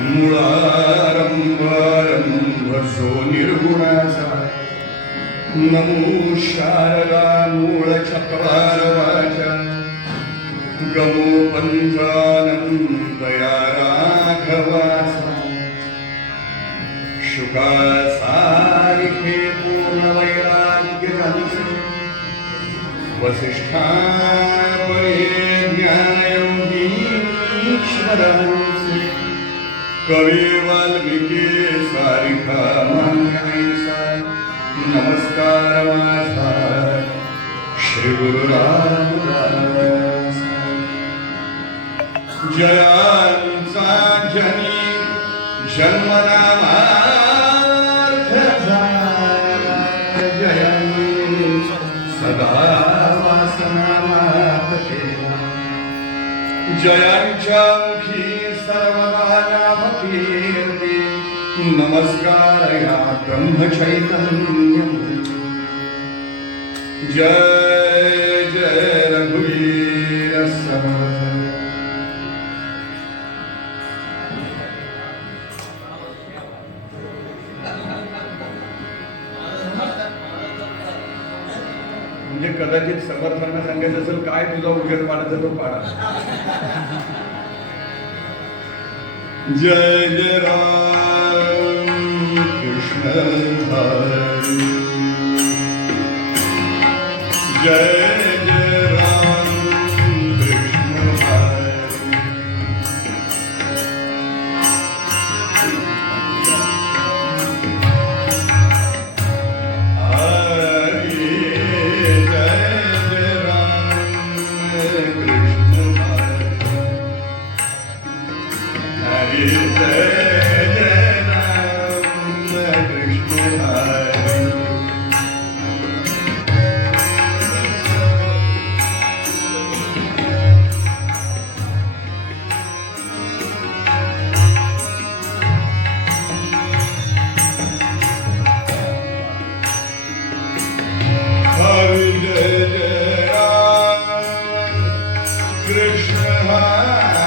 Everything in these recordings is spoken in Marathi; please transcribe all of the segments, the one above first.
मुळारंभारंभसो निर्गुणाचा नमो शारदा मूळ चक्रवाचा गमो पंचानंदया राघवाचा शुका सारिखे पूर्ण वैराग्य वसिष्ठा कवी वाल्मिकी सारिका मान्यायसा नमस्कार माझा श्री गुरु रामदास जयांचा जनी जन्मनामा झाला सदा वासना जयांच्या नमस्कार ब्रह्मचैतन्य जय जय रघुवीर म्हणजे कदाचित समर्थांना सांगायचं असेल काय तुझा उजेड पाडायचा तो पाडा. जय जय राम। Jai Jai Agora.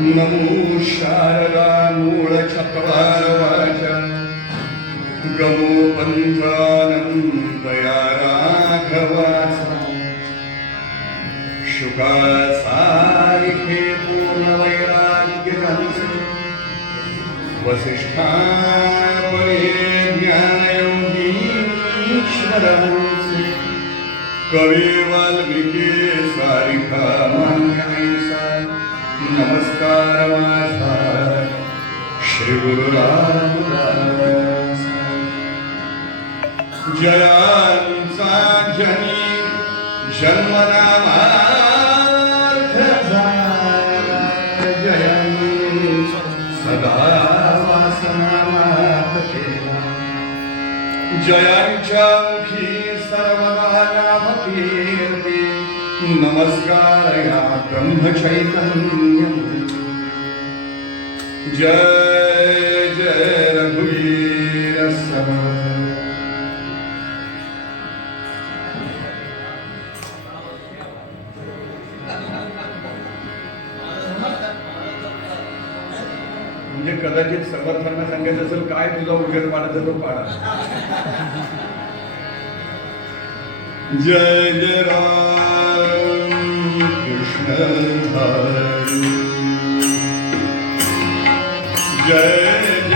नमो शारदा मूळ चक्रवाचा गमो पंथानंदया राघवाचा शुकासारिखे पूर्ण वैराग्य घालसे वसिष्ठापरे ज्ञानयोगीश्वरांचे कवी वाल्मिकी सारिखा मान्यायसा नमस्कार माझा. श्री गुरु रामदास. जयांचा जनी जन्मनामार्थ सदा वासनामार्थ केला. जयांच्या नमस्कार या ब्रह्मचैतन्य जय जय रघुवीर म्हणजे कदाचित समर्थांना सांगायचं असेल काय तुझा उगेर पाडायचा तो पाडा. जय जय राम। कृष्ण हरी जय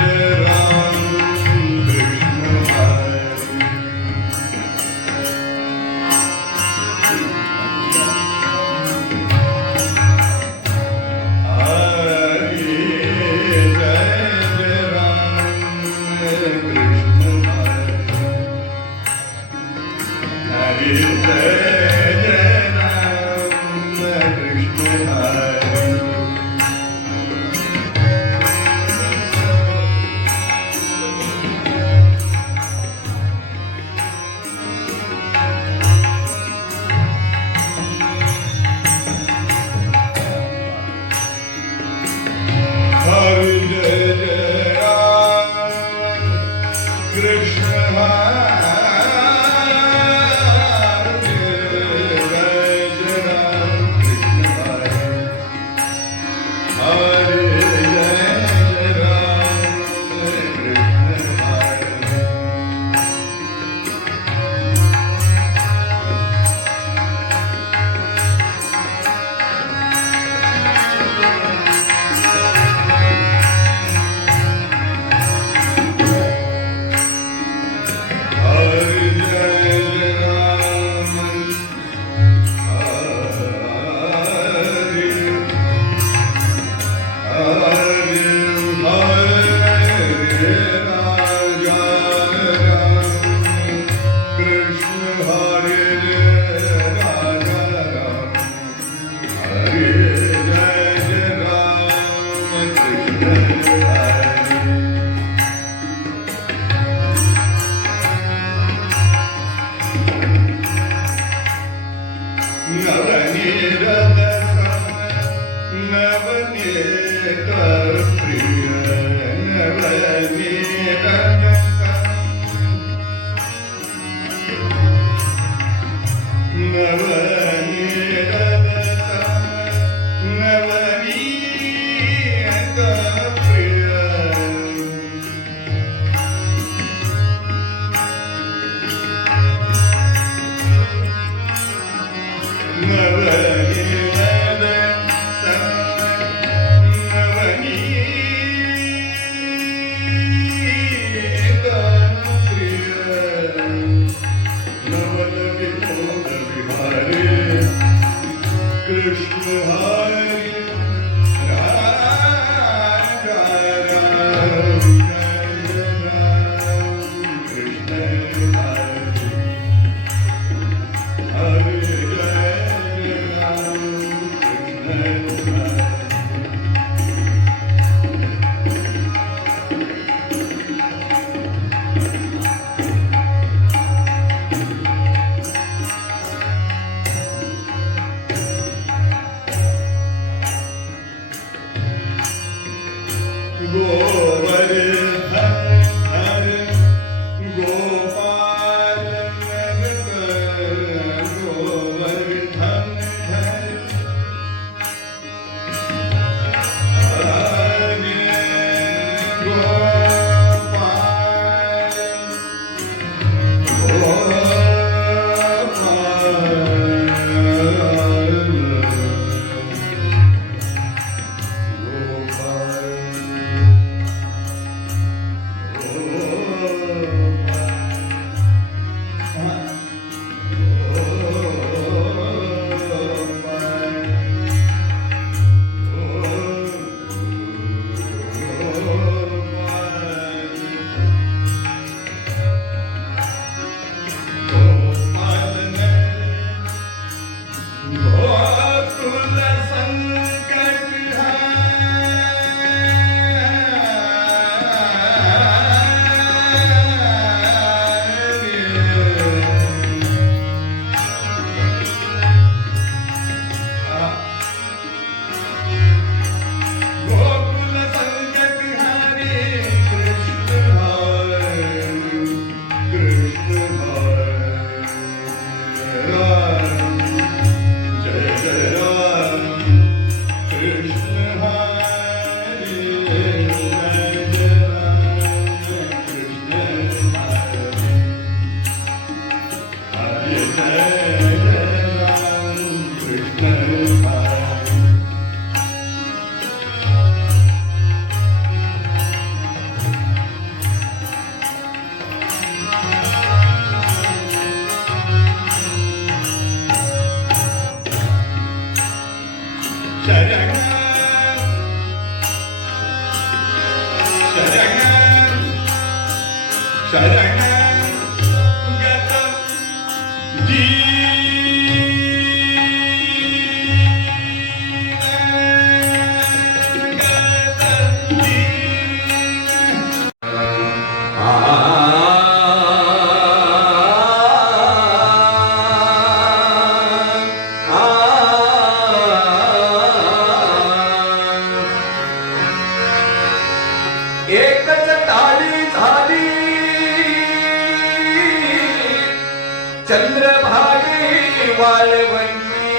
चंद्रभागी वाळवंती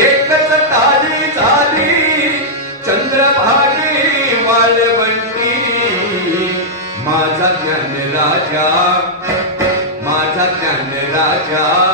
एकच ताली झाली चंद्रभागी वाळवंती माझा ज्ञान राजा माझा ज्ञान राजा।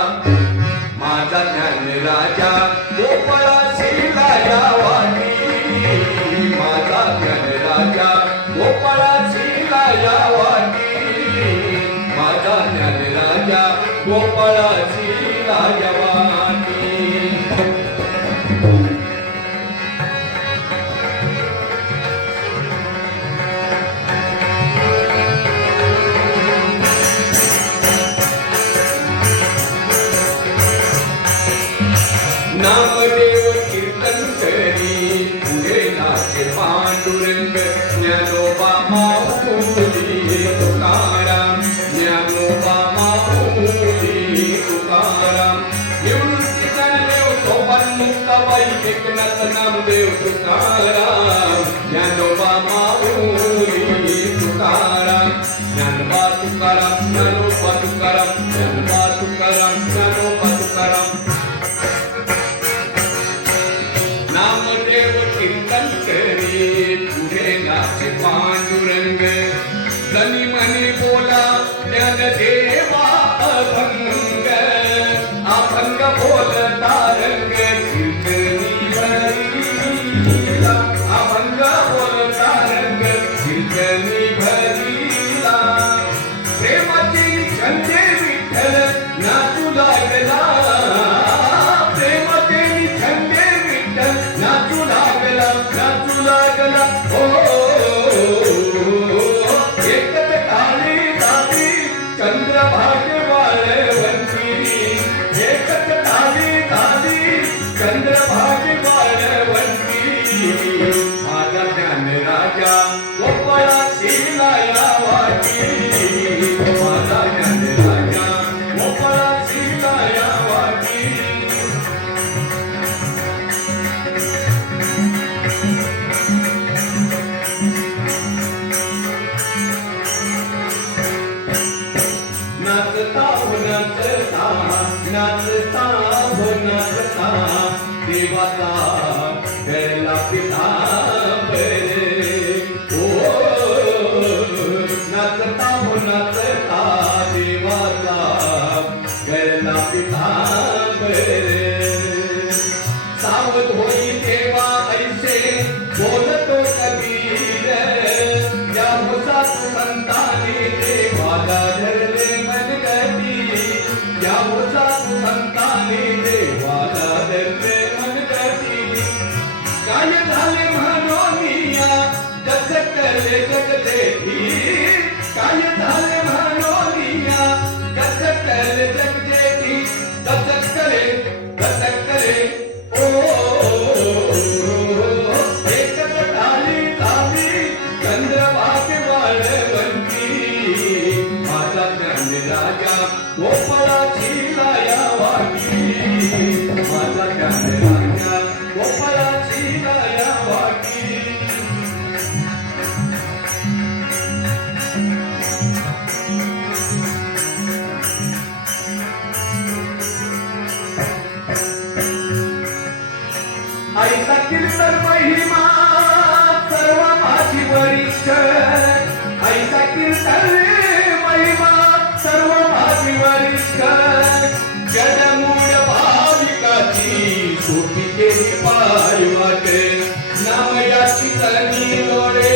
നാമദേവ കീർത്തൻ കരി പുരേ നാട്യ പാണ്ഡുരംഗ ജ്ഞാനോപാ തുകാരാം ജ്ഞാനോപാ തുകാരാം सोपन मुक्ता बाई एक नत नाम देव तुकाराम ज्ञानोबा が ಪಾಯುವಕ್ಕೆ ನಮಯ ಚಿತ ನೀಲೋರೇ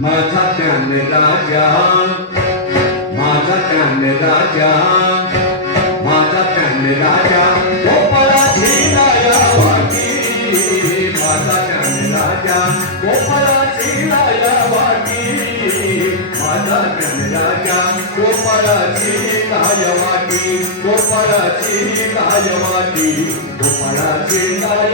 माझा कन्नडाच्या माझा कन्नडाच्या माझा कन्नडाच्या गोपाळाची वाटी. माझा कन्नडाच्या गोपाळाची वाटी. माझा कन्नडाच्या गोपाळाची वाटी. गोपाळाची वाटी गोपाळाची वाटी.